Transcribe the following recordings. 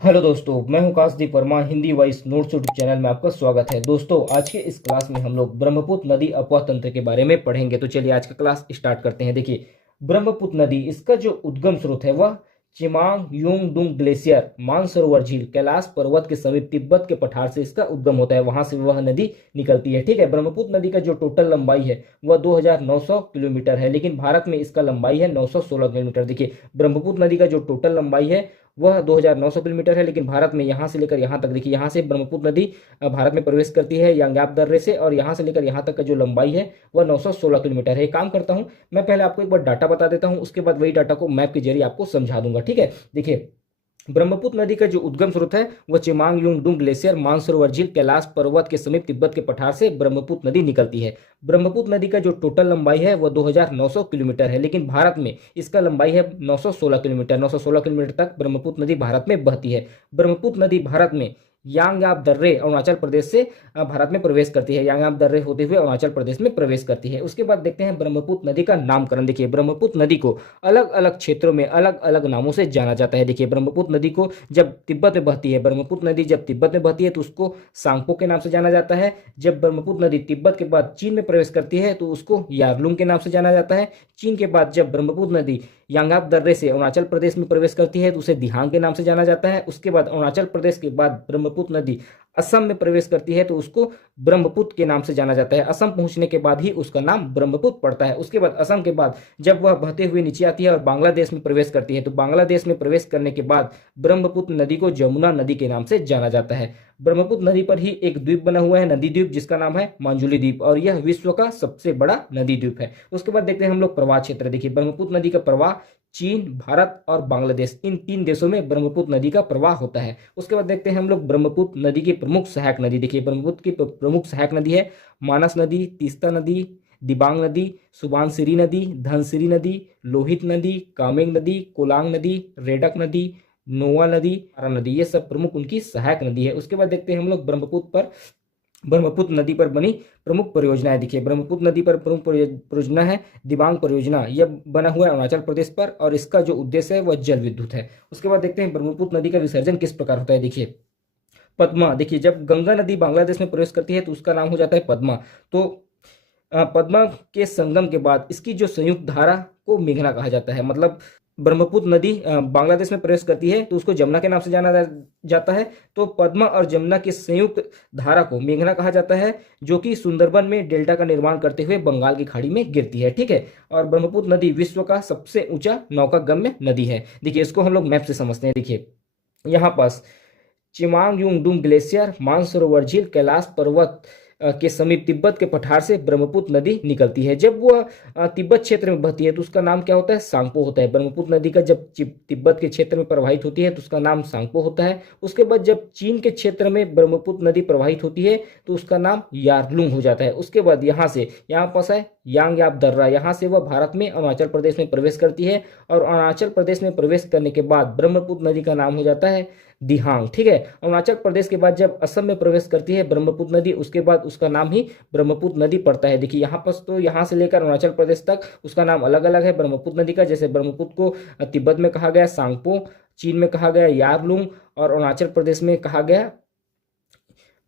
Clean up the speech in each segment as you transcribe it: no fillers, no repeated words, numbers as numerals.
Hello दोस्तों, मैं हूं Kashdeep Verma. Hindi voice notes YouTube channel में आपका स्वागत है। दोस्तों, आज के इस क्लास में हम लोग ब्रह्मपुत्र नदी अपवाह तंत्र के बारे में पढ़ेंगे। तो चलिए आज का क्लास स्टार्ट करते हैं। देखिए, ब्रह्मपुत्र नदी, इसका जो उद्गम स्रोत है वह चिमांग युंगडुंग ग्लेशियर, मानसरोवर झील, कैलाश पर्वत के समीप तिब्बत के पठार से इसका उद्गम होता है। वहां से वह नदी निकलती है। ठीक है, ब्रह्मपुत्र नदी का जो टोटल लंबाई है वह 2900 किलोमीटर है, लेकिन भारत में इसका लंबाई है 916 किलोमीटर। देखिए, ब्रह्मपुत्र नदी का जो टोटल लंबाई है वह 2900 किलोमीटर है, लेकिन भारत में यहाँ से लेकर यहाँ तक, देखिए यहाँ से ब्रह्मपुत्र नदी भारत में प्रवेश करती है यांग्याप दर्रे से, और यहाँ से लेकर यहाँ तक का जो लंबाई है वह 916 किलोमीटर है। एक काम करता हूँ, मैं पहले आपको एक बार डाटा बता देता हूँ, उसके बाद वही डाटा को मैप के जरिए आपको समझा दूंगा। ठीक है, देखिए ब्रह्मपुत्र नदी का जो उद्गम स्रोत है वह चिमांग युंगडुंग ग्लेशियर, मानसरोवर झील, कैलाश पर्वत के समीप तिब्बत के पठार से ब्रह्मपुत्र नदी निकलती है। ब्रह्मपुत्र नदी का जो टोटल लंबाई है वह 2900 किलोमीटर है, लेकिन भारत में इसका लंबाई है 916 किलोमीटर। 916 किलोमीटर तक ब्रह्मपुत्र नदी भारत में बहती है। ब्रह्मपुत्र नदी भारत में यांग्याप दर्रे अरुणाचल प्रदेश से भारत में प्रवेश करती है। यांग्याप दर्रे होते हुए अरुणाचल प्रदेश में प्रवेश करती है। उसके बाद देखते हैं ब्रह्मपुत्र नदी का नामकरण। देखिए, ब्रह्मपुत्र नदी को अलग अलग क्षेत्रों में अलग अलग नामों से जाना जाता है। देखिए, ब्रह्मपुत्र नदी को जब तिब्बत में बहती है, ब्रह्मपुत्र नदी जब तिब्बत में बहती है तो उसको सांगपो के नाम से जाना जाता है। जब ब्रह्मपुत्र नदी तिब्बत के बाद चीन में प्रवेश करती है तो उसको यारलुंग के नाम से जाना जाता है। चीन के बाद जब ब्रह्मपुत्र नदी यांग्याप दर्रे से अरुणाचल प्रदेश में प्रवेश करती है तो उसे दिहांग के नाम से जाना जाता है। उसके बाद अरुणाचल प्रदेश के बाद ब्रह्मपुत्र नदी असम में प्रवेश करती है तो उसको ब्रह्मपुत्र के नाम से जाना जाता है। असम पहुंचने के बाद ही उसका नाम ब्रह्मपुत्र पड़ता है। उसके बाद असम के बाद जब वह बहते हुए नीचे आती है और बांग्लादेश में प्रवेश करती है तो बांग्लादेश में प्रवेश करने के बाद ब्रह्मपुत्र नदी को जमुना नदी के नाम से जाना जाता है। ब्रह्मपुत्र नदी पर ही एक द्वीप बना हुआ है, नदी द्वीप, जिसका नाम है मांजुली द्वीप, और यह विश्व का सबसे बड़ा नदी द्वीप है। उसके बाद देखते हैं हम लोग प्रवाह क्षेत्र। देखिए, ब्रह्मपुत्र नदी का प्रवाह चीन, भारत और बांग्लादेश, इन तीन देशों में ब्रह्मपुत्र नदी का प्रवाह होता है। उसके बाद देखते हैं हम लोग ब्रह्मपुत्र नदी की प्रमुख सहायक नदी। देखिए, ब्रह्मपुत्र की प्रमुख सहायक नदी है मानस नदी, तीस्ता नदी, दिबांग नदी, सुबानसिरी नदी, धनसिरी नदी, लोहित नदी, कामेंग नदी, कोलांग नदी, रेडक नदी, नोआ नदी, पारा नदी, ये सब प्रमुख उनकी सहायक नदी है। उसके बाद देखते हैं हम लोग ब्रह्मपुत्र नदी पर बनी प्रमुख परियोजनाएं। देखिए, ब्रह्मपुत्र नदी पर प्रमुख परियोजना है दिबांग परियोजना। यह बना हुआ है अरुणाचल प्रदेश पर और इसका जो उद्देश्य है वह जल विद्युत है। उसके बाद देखते हैं ब्रह्मपुत्र नदी का विसर्जन किस प्रकार होता है। देखिए, पद्मा। देखिए, जब गंगा नदी बांग्लादेश में प्रवेश करती है तो उसका नाम हो जाता है पद्मा। तो पद्मा के संगम के बाद इसकी जो संयुक्त धारा को मेघना कहा जाता है। मतलब ब्रह्मपुत्र नदी बांग्लादेश में प्रवेश करती है तो उसको जमुना के नाम से जाना जाता है। तो पद्मा और जमुना की संयुक्त धारा को मेघना कहा जाता है, जो कि सुंदरबन में डेल्टा का निर्माण करते हुए बंगाल की खाड़ी में गिरती है। ठीक है, और ब्रह्मपुत्र नदी विश्व का सबसे ऊंचा नौकागम्य नदी है। देखिए, इसको हम लोग मैप से समझते हैं। देखिए, यहाँ पास चिमांग युंगडुंग ग्लेशियर, मानसरोवर झील, कैलाश पर्वत के समीप तिब्बत के पठार से ब्रह्मपुत्र नदी निकलती है। जब वह तिब्बत क्षेत्र में बहती है तो उसका नाम क्या होता है, सांगपो होता है। ब्रह्मपुत्र नदी का जब तिब्बत के क्षेत्र में प्रवाहित होती है तो उसका नाम सांगपो होता है। उसके बाद जब चीन के क्षेत्र में ब्रह्मपुत्र नदी प्रवाहित होती है तो उसका नाम यारलुंग हो जाता है। उसके बाद यहाँ पास है यांग्याप दर्रा। यहाँ से वह भारत में अरुणाचल प्रदेश में प्रवेश करती है और अरुणाचल प्रदेश में प्रवेश करने के बाद ब्रह्मपुत्र नदी का नाम हो जाता है दिहांग। ठीक है, अरुणाचल प्रदेश के बाद जब असम में प्रवेश करती है ब्रह्मपुत्र नदी, उसके बाद उसका नाम ही ब्रह्मपुत्र नदी पड़ता है। देखिए, यहाँ पर तो यहाँ से लेकर अरुणाचल प्रदेश तक उसका नाम अलग अलग है ब्रह्मपुत्र नदी का। जैसे ब्रह्मपुत्र को तिब्बत में कहा गया सांगपो, चीन में कहा गया यारलुंग और अरुणाचल प्रदेश में कहा गया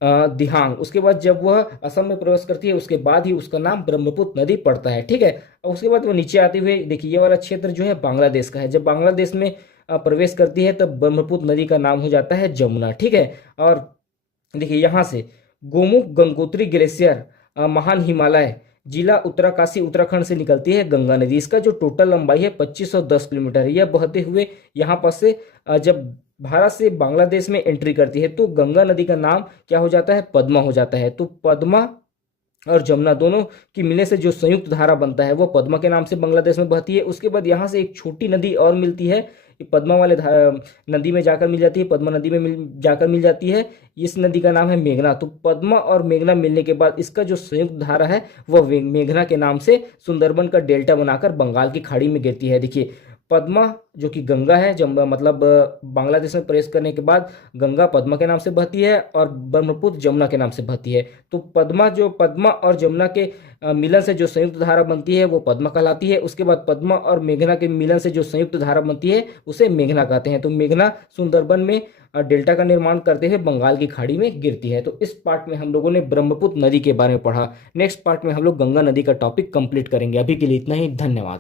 दिहांग। उसके बाद जब वह असम में प्रवेश करती है उसके बाद ही उसका नाम ब्रह्मपुत्र नदी पड़ता है। ठीक है, और उसके बाद वो नीचे आते हुए, देखिए ये वाला क्षेत्र जो है बांग्लादेश का है। जब बांग्लादेश में प्रवेश करती है तब ब्रह्मपुत्र नदी का नाम हो जाता है जमुना। ठीक है, और देखिए यहाँ से गोमुख गंगोत्री ग्लेशियर, महान हिमालय, जिला उत्तरकाशी उत्तराखंड से निकलती है गंगा नदी। इसका जो टोटल लंबाई है 2510 किलोमीटर है। यह बहते हुए यहाँ पर से जब भारत से बांग्लादेश में एंट्री करती है तो गंगा नदी का नाम क्या हो जाता है, पद्मा हो जाता है। तो पद्मा और जमुना दोनों की मिलने से जो संयुक्त धारा बनता है वो पद्मा के नाम से बांग्लादेश में बहती है। उसके बाद यहाँ से एक छोटी नदी और मिलती है, पद्मा वाले नदी में जाकर मिल जाती है, पद्मा नदी में जाकर मिल जाती है। इस नदी का नाम है मेघना। तो पद्मा और मेघना मिलने के बाद इसका जो संयुक्त धारा है वह मेघना के नाम से सुंदरबन का डेल्टा बनाकर बंगाल की खाड़ी में गिरती है। देखिए, पद्मा जो कि गंगा है, जब मतलब बांग्लादेश में प्रवेश करने के बाद गंगा पद्मा के नाम से बहती है और ब्रह्मपुत्र जमुना के नाम से बहती है। तो पद्मा और जमुना के मिलन से जो संयुक्त धारा बनती है वो पद्मा कहलाती है। उसके बाद पद्मा और मेघना के मिलन से जो संयुक्त धारा बनती है उसे मेघना कहते हैं। तो मेघना सुंदरबन में डेल्टा का निर्माण करते हुए बंगाल की खाड़ी में गिरती है। तो इस पार्ट में हम लोगों ने ब्रह्मपुत्र नदी के बारे में पढ़ा। नेक्स्ट पार्ट में हम लोग गंगा नदी का टॉपिक कंप्लीट करेंगे। अभी के लिए इतना ही, धन्यवाद।